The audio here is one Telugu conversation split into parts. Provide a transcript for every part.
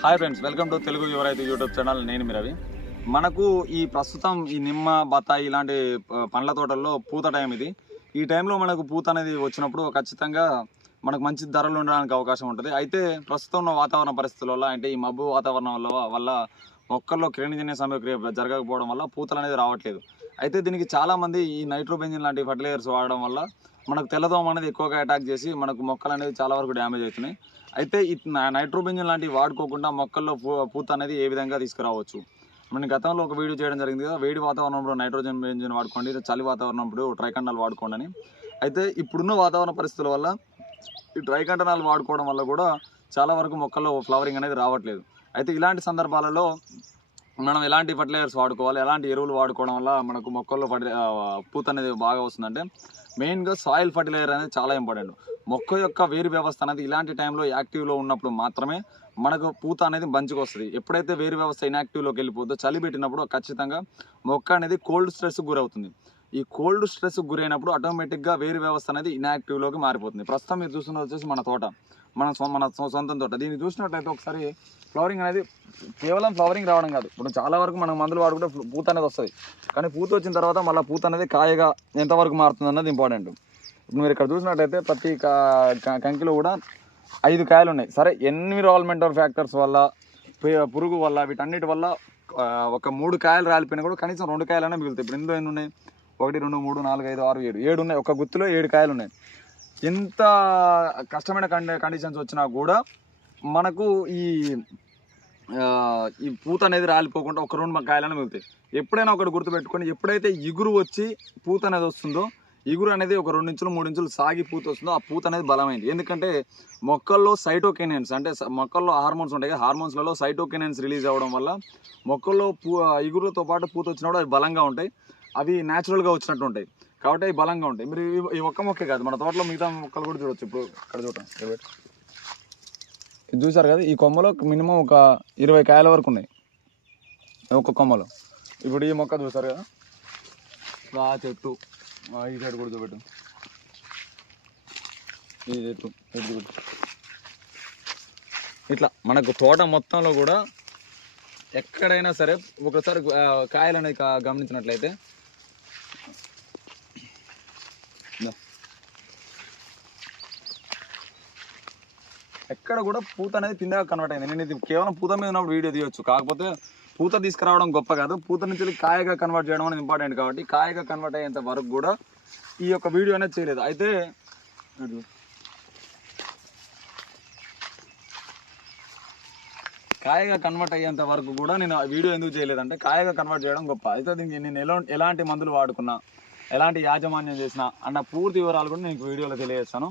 Hi friends welcome to Telugu Yuvaraithu YouTube channel నేను మీ రవి. మనకు ఈ ప్రస్తుతం ఈ నిమ్మ బత్తాయి ఇలాంటి పండ్ల తోటల్లో పూత టైం ఇది. ఈ టైంలో మనకు పూత అనేది వచ్చినప్పుడు ఖచ్చితంగా మనకు మంచి ధరలు ఉండడానికి అవకాశం ఉంటుంది. అయితే ప్రస్తుతం ఉన్న వాతావరణ పరిస్థితుల వల్ల అంటే ఈ మబ్బు వాతావరణం వల్ల వల్ల మొక్కల్లో కిరణజన్య సమయక్రియ జరగకపోవడం వల్ల పూతలు అనేది రావట్లేదు. అయితే దీనికి చాలామంది ఈ నైట్రోబెంజిన్ లాంటి ఫర్టిలైజర్స్ వాడడం వల్ల మనకు తెల్లదోమ అనేది ఎక్కువగా అటాక్ చేసి మనకు మొక్కలు అనేది చాలా వరకు డ్యామేజ్ అవుతున్నాయి. అయితే ఈ నై- నైట్రోబెంజిన్ లాంటివి వాడుకోకుండా మొక్కల్లో పూ- పూత అనేది ఏ విధంగా తీసుకురావచ్చు? మనం గతంలో ఒక వీడియో చేయడం జరిగింది కదా వేడి వాతావరణంలో నైట్రోజన్ బెంజిన్ వాడుకోండి చలి వాతావరణంలో ట్రైకండాలు వాడుకోండి అని. అయితే ఇప్పుడున్న వాతావరణ పరిస్థితుల వల్ల ఈ ట్రైకంటనాలు వాడుకోవడం వల్ల కూడా చాలా వరకు మొక్కల్లో ఫ్లవరింగ్ అనేది రావట్లేదు. అయితే ఇలాంటి సందర్భాలలో మనం ఎలాంటి ఫర్టిలైజర్స్ వాడుకోవాలి ఎలాంటి ఎరువులు వాడుకోవడం వల్ల మనకు మొక్కల్లో ఫర్టి పూత అనేది బాగా వస్తుందంటే మెయిన్గా సాయిల్ ఫర్టిలైజర్ అనేది చాలా ఇంపార్టెంట్ మొక్క యొక్క వేరు వ్యవస్థ అనేది ఇలాంటి టైంలో యాక్టివ్లో ఉన్నప్పుడు మాత్రమే మనకు పూత అనేది మంచిగా వస్తుంది. ఎప్పుడైతే వేరు వ్యవస్థ ఇన్యాక్టివ్లోకి వెళ్ళిపోతుందో చలి పెట్టినప్పుడు ఖచ్చితంగా మొక్క అనేది కోల్డ్ స్ట్రెస్ గురవుతుంది. ఈ కోల్డ్ స్ట్రెస్ గురైనప్పుడు ఆటోమేటిక్గా వేరు వ్యవస్థ అనేది ఇన్యాక్టివ్లోకి మారిపోతుంది. ప్రస్తుతం మీరు చూస్తున్నది వచ్చేసి మన తోట. మన మన సొ- సొంతం తోట. దీన్ని చూసినట్లయితే ఒకసారి ఫ్లవరింగ్ అనేది కేవలం ఫ్లవరింగ్ రావడం కాదు. ఇప్పుడు చాలా వరకు మనం మందులు వాడుకుంటే పూత అనేది వస్తుంది. కానీ పూత వచ్చిన తర్వాత మళ్ళీ పూత అనేది కాయగా ఎంతవరకు మారుతుంది అన్నది ఇంపార్టెంట్ ఇప్పుడు మీరు ఇక్కడ చూసినట్లయితే ప్రతి కా- క- కంకిలో కూడా ఐదు కాయలు ఉన్నాయి. సరే ఎన్విరాన్మెంటల్ ఫ్యాక్టర్స్ వల్ల పురుగు వల్ల వీటన్నిటి వల్ల ఒక మూడు కాయలు రాలిపోయినా కూడా కనీసం రెండు కాయలైనా మిగులుతాయి. ఇప్పుడు ఇందులో ఎన్ని ఉన్నాయి? ఒకటి రెండు మూడు నాలుగు ఐదు ఆరు ఏడు. ఏడు ఉన్నాయి. ఒక గుత్తులో ఏడు కాయలు ఉన్నాయి. ఎంత కష్టమైన కండి కండిషన్స్ వచ్చినా కూడా మనకు ఈ ఈ పూత అనేది రాలిపోకుండా ఒక రెండు కాయలను మిగులుతాయి. ఎప్పుడైనా ఒకటి గుర్తుపెట్టుకొని ఎప్పుడైతే ఇగురు వచ్చి పూత అనేది వస్తుందో ఇగురు అనేది ఒక రెండు ఇంచులు మూడు ఇంచులు సాగి పూత వస్తుందో ఆ పూత అనేది బలమైంది. ఎందుకంటే మొక్కల్లో సైటోకెనియన్స్ అంటే మొక్కల్లో హార్మోన్స్ ఉంటాయి కదా హార్మోన్స్లలో సైటోకెనియన్స్ రిలీజ్ అవ్వడం వల్ల మొక్కల్లో పూ ఇగురులతో పాటు పూత వచ్చినప్పుడు అవి బలంగా ఉంటాయి. అవి న్యాచురల్గా వచ్చినట్టు ఉంటాయి కాబట్టి అవి బలంగా ఉంటాయి. మీరు ఈ- ఒక్క మొక్కే కాదు. మన తోటలో మిగతా మొక్కలు కూడా చూడొచ్చు. ఇప్పుడు ఇక్కడ చూడండి ఇది చూసారు కదా? ఈ కొమ్మలో మినిమం ఒక ఇరవై కాయల వరకు ఉన్నాయి. ఒక్క కొమ్మలో. ఇప్పుడు ఈ మొక్క చూసారు కదా? ఆ చెట్టు. ఈ సైడ్ కూడా చూపెట్టు. ఈ చెట్టు. ఇట్లా మనకు తోట మొత్తంలో కూడా ఎక్కడైనా సరే ఒకసారి కాయలు అనేది గమనించినట్లయితే ఎక్కడ కూడా పూత అనేది పిందగా కన్వర్ట్ అయింది. నేను ఇది కేవలం పూత మీద ఉన్నప్పుడు వీడియో తీయొచ్చు. కాకపోతే పూత తీసుకురావడం గొప్ప కాదు. పూత నుంచి కాయగా కన్వర్ట్ చేయడం అనేది ఇంపార్టెంట్ కాబట్టి కాయగా కన్వర్ట్ అయ్యేంత వరకు కూడా ఈ యొక్క వీడియో అనేది చేయలేదు. అయితే కాయగా కన్వర్ట్ అయ్యేంత వరకు కూడా నేను ఆ వీడియో ఎందుకు చేయలేదంటే కాయగా కన్వర్ట్ చేయడం గొప్ప. అయితే దీనికి నేను ఎలా ఎలాంటి మందులు వాడుకున్నా ఎలాంటి యాజమాన్యం చేసినా అన్న పూర్తి వివరాలు కూడా నేను వీడియోలో తెలియజేస్తాను.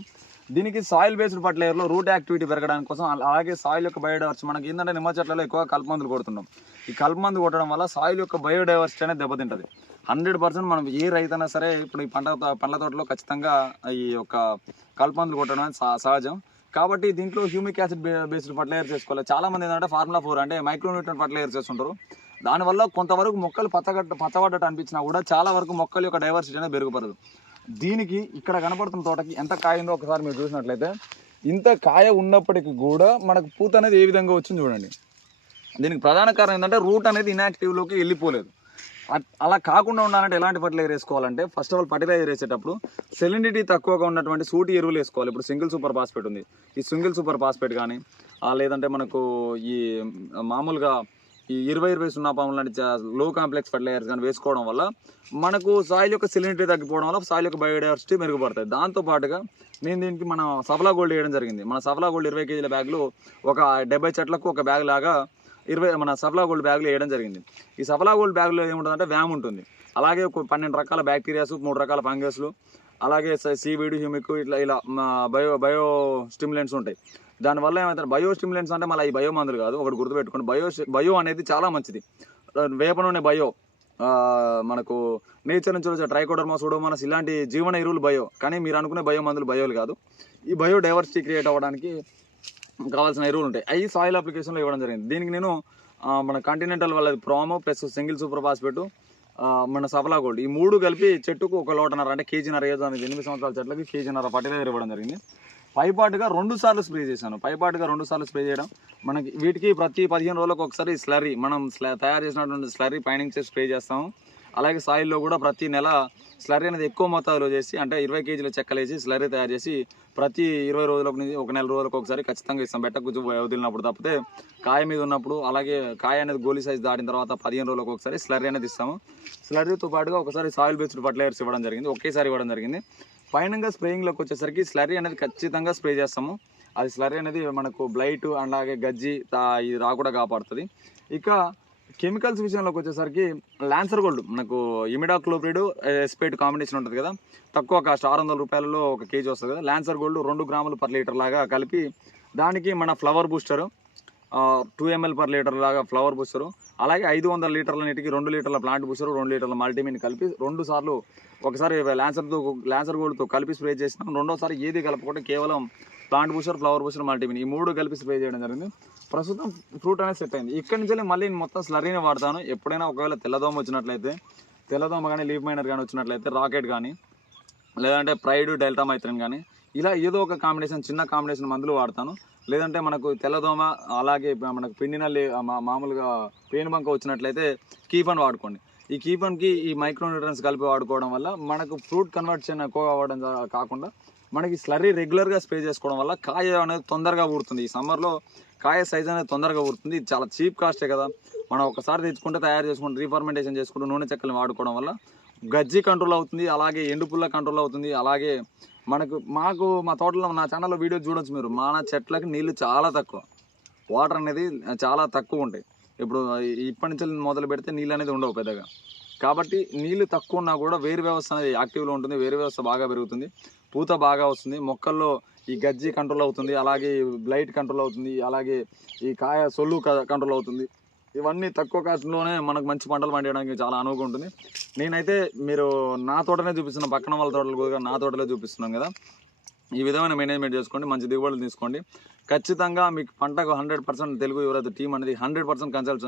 దీనికి సాయిల్ బేస్డ్ ఫర్టిలైజర్లో రూట్ యాక్టివిటీ పెరగడానికి కోసం అలాగే సాయిల్ యొక్క బయోడైవర్సిటీ. మనకి ఏంటంటే నిమ్మ చెట్లలో ఎక్కువ కలుపు మందులు కొడుతున్నాం. ఈ కలుపు మందు కొట్టడం వల్ల సాయిల్ యొక్క బయోడైవర్సిటీ అనేది దెబ్బతింటుంది. హండ్రెడ్ పర్సెంట్ మనం ఏ రైతైనా సరే ఇప్పుడు ఈ పంట పండ్ల తోటలో ఖచ్చితంగా ఈ యొక్క కలుపు మందులు కొట్టడం అనేది సహజం. కాబట్టి దీంట్లో హ్యూమిక్ యాసిడ్ బేస్డ్ ఫర్టిలైజర్ చేసుకోవాలి. చాలా మంది ఏంటంటే ఫార్ములా ఫోర్ అంటే మైక్రోన్యూట్రన్ ఫర్టిలైజర్ చేస్తుంటారు. దానివల్ల కొంతవరకు మొక్కలు పచ్చగట్ట పచ్చబడ్డట్టు అనిపించినా కూడా చాలా వరకు మొక్కల యొక్క డైవర్సిటీ అనేది మెరుగుపడదు. దీనికి ఇక్కడ కనపడుతున్న తోటకి ఎంత కాయ ఉందో ఒకసారి మీరు చూసినట్లయితే ఇంత కాయ ఉన్నప్పటికీ కూడా మనకు పూత అనేది ఏ విధంగా వచ్చింది చూడండి. దీనికి ప్రధాన కారణం ఏంటంటే రూట్ అనేది ఇన్యాక్టివ్లోకి వెళ్ళిపోలేదు. అలా కాకుండా ఉండాలంటే ఎలాంటి ఫర్టిలైజర్ వేసుకోవాలంటే ఫస్ట్ ఆఫ్ ఆల్ ఫర్టిలైజర్ వేసేటప్పుడు సెలినిటీ తక్కువగా ఉన్నటువంటి సూటి ఎరువులు వేసుకోవాలి. ఇప్పుడు సింగిల్ సూపర్ ఫాస్ఫేట్ ఉంది. ఈ సింగిల్ సూపర్ ఫాస్ఫేట్ కానీ లేదంటే మనకు ఈ మామూలుగా ఈ ఇరవై ఇరవై సున్నా పాములు లాంటి లో కాంప్లెక్స్ ఫర్టిలైజర్స్ కానీ వేసుకోవడం వల్ల మనకు సాయిల్ యొక్క సెలినిటీ తగ్గిపోవడం వల్ల సాయిల్ యొక్క బయోడైవర్సిటీ మెరుగుపడుతుంది దాంతో పాటుగా నేను దీనికి మన సఫలా గోల్డ్ వేయడం జరిగింది. మన సఫలా గోల్డ్ ఇరవై కేజీల బ్యాగ్లో ఒక డెబ్బై చెట్లకు ఒక బ్యాగ్ లాగా ఇరవై మన సఫలా గోల్డ్ బ్యాగ్లో వేయడం జరిగింది. ఈ సఫలా గోల్డ్ బ్యాగ్లో ఏముంటుందంటే వ్యామ్ ఉంటుంది. అలాగే ఒక పన్నెండు రకాల బ్యాక్టీరియాస్ మూడు రకాల ఫంగస్లు అలాగే సీవీడ్ హ్యూమిక్ ఇట్లా ఇలా బయో బయో స్టిమ్యులెంట్స్ ఉంటాయి. దానివల్ల ఏమవుతారు బయో స్టిమ్యులెంట్స్ అంటే మళ్ళీ ఈ బయో మందులు కాదు ఒకటి గుర్తుపెట్టుకోండి. బయో బయో అనేది చాలా మంచిది. వేప నూనె బయో మనకు నేచర్ నుంచి వచ్చే ట్రైకోడర్మా సూడోమోనాస్ ఇలాంటి జీవన ఎరువులు బయో. కానీ మీరు అనుకునే బయో మందులు బయోలు కాదు. ఈ బయో డైవర్సిటీ క్రియేట్ అవ్వడానికి కావాల్సిన ఎరువులు ఉంటాయి. అవి సాయిల్ అప్లికేషన్లో ఇవ్వడం జరిగింది. దీనికి నేను మన కాంటినెంటల్ వాళ్ళది promo plus single super phosphate మన సఫలా గోల్డ్. ఈ మూడు కలిపి చెట్టుకు ఒక లోటన్నర అంటే కేజీన్నర ఏదో ఎనిమిది సంవత్సరాల చెట్లకి కేజీన్నర ఫర్టిలైజర్ ఇవ్వడం జరిగింది. పైపాటుగా రెండు సార్లు స్ప్రే చేశాను. పైపాటుగా రెండు సార్లు స్ప్రే చేయడం మనకి వీటికి ప్రతి పదిహేను రోజులకు ఒకసారి స్లరీ మనం స్ల- తయారు చేసినటువంటి స్లరీ పైనుంచి స్ప్రే చేస్తాము అలాగే సాయిల్లో కూడా ప్రతి నెల స్లరీ అనేది ఎక్కువ మొత్తాలో చేసి అంటే ఇరవై కేజీల చెక్కలేసి స్లరీ తయారు చేసి ప్రతి ఇరవై రోజులకు నుంచి ఒక నెల రోజులకు ఒకసారి ఖచ్చితంగా ఇస్తాం. బెట్ట గుజ్జు వదిలినప్పుడు తప్పితే కాయ మీద ఉన్నప్పుడు అలాగే కాయ అనేది గోలీ సైజ్ దాటిన తర్వాత పదిహేను రోజులకు ఒకసారి స్లరీ అనేది ఇస్తాము. స్లరీతో పాటుగా ఒకసారి సాయిల్ బేస్డ్ ఫర్టిలైజర్స్ ఇవ్వడం జరిగింది. ఒకేసారి ఇవ్వడం జరిగింది. పైనంగా స్ప్రేయింగ్లోకి వచ్చేసరికి స్లరీ అనేది ఖచ్చితంగా స్ప్రే చేస్తాము. అది స్లరీ అనేది మనకు బ్లైట్ అలాగే గజ్జి తా- ఇది రాకుండా కాపాడుతుంది. ఇక కెమికల్స్ విషయంలోకి వచ్చేసరికి లాన్సర్ గోల్డ్ మనకు ఇమిడా క్లోప్రిడ్ ఎస్పేట్ కాంబినేషన్ ఉంటుంది కదా. తక్కువ కాస్ట్ ఆరు వందల రూపాయలలో ఒక కేజీ వస్తుంది కదా. లాన్సర్ గోల్డ్ రెండు గ్రాములు పర్ లీటర్ లాగా కలిపి దానికి మన flower booster two ML per litre లాగా ఫ్లవర్ బూస్టరు అలాగే ఐదు వందల లీటర్ల నీటికి రెండు లీటర్ల ప్లాంట్ బూస్టర్ రెండు లీటర్ల మల్టీమిన్ కలిపి రెండు సార్లు ఒకసారి ల్యాన్సర్తో ల్యాన్సర్ గోల్డ్తో కలిపి స్ప్రే చేసినాం రెండోసారి ఏది కలపకుండా కేవలం plant booster flower booster Multimin ఈ మూడు కలిపి స్ప్రే చేయడం జరిగింది. ప్రస్తుతం ఫ్రూట్ అనేది సెట్ అయింది. ఇక్కడి నుంచి మళ్ళీ నేను మొత్తం స్లరీని వాడతాను. ఎప్పుడైనా ఒకవేళ తెల్లదోమ వచ్చినట్లయితే తెల్లదోమ కానీ లీఫ్ మైనర్ కానీ వచ్చినట్లయితే రాకెట్ కానీ లేదంటే ప్రైడ్ డెల్టా మైత్రిన్ కానీ ఇలా ఏదో ఒక కాంబినేషన్ చిన్న కాంబినేషన్ మందులు వాడతాను. లేదంటే మనకు తెల్లదోమ అలాగే మనకు పిండిన లే- మా- మామూలుగా పేనుబంక వచ్చినట్లయితే కీఫన్ వాడుకోండి. ఈ కీఫన్కి ఈ మైక్రోన్యూట్రన్స్ కలిపి వాడుకోవడం వల్ల మనకు ఫ్రూట్ కన్వర్షన్ ఎక్కువ అవ్వడం కాకుండా మనకి స్లరీ రెగ్యులర్గా స్ప్రే చేసుకోవడం వల్ల కాయ అనేది తొందరగా ఊరుతుంది. ఈ సమ్మర్లో కాయ సైజ్ అనేది తొందరగా ఊరుతుంది. ఇది చాలా చీప్ కాస్టే కదా. మనం ఒకసారి తెచ్చుకుంటే తయారు చేసుకుంటే రీఫర్మెంటేషన్ చేసుకుంటూ నూనె చెక్కలను వాడుకోవడం వల్ల గజ్జి కంట్రోల్ అవుతుంది అలాగే ఎండుపుల్ల కంట్రోల్ అవుతుంది అలాగే మనకు మాకు మా తోటలో నా ఛానల్లో వీడియో చూడొచ్చు మీరు. మా చెట్లకి నీళ్ళు చాలా తక్కువ. వాటర్ అనేది చాలా తక్కువ ఉంటాయి. ఇప్పుడు ఇప్పటి నుంచి మొదలు పెడితే నీళ్ళు అనేది ఉండవు పెద్దగా. కాబట్టి నీళ్ళు తక్కువ ఉన్నా కూడా వేరు వ్యవస్థ అనేది యాక్టివ్లో ఉంటుంది. వేరు వ్యవస్థ బాగా పెరుగుతుంది. పూత బాగా వస్తుంది. మొక్కల్లో ఈ గజ్జి కంట్రోల్ అవుతుంది. అలాగే బ్లైట్ కంట్రోల్ అవుతుంది. అలాగే ఈ కాయ సొల్లు కంట్రోల్ అవుతుంది. ఇవన్నీ తక్కువ కాస్ట్లోనే మనకు మంచి పంటలు పండించడానికి చాలా అనువుగా ఉంటుంది. నేనైతే మీరు నా తోటనే చూపిస్తున్నా పక్కన వాళ్ళ తోటలు కూడా నా తోటలో చూపిస్తున్నాం కదా. ఈ విధమైన మేనేజ్మెంట్ చేసుకోండి మంచి దిగుబడులు తీసుకోండి. ఖచ్చితంగా మీకు పంటకు హండ్రెడ్ పర్సెంట్ తెలుగు యువరైతే టీం అనేది హండ్రెడ్ పర్సెంట్ కన్సల్ట్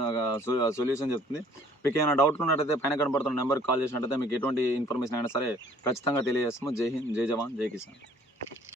సొల్యూషన్ చెప్తుంది. మీకు ఏమైనా డౌట్లు ఉన్నట్టయితే పైన కనబడుతున్న నెంబర్కి కాల్ చేసినట్టయితే మీకు ఎటువంటి ఇన్ఫర్మేషన్ అయినా సరే ఖచ్చితంగా తెలియజేస్తాము. జై హింద్ జై జవాన్ జై కిసాన్.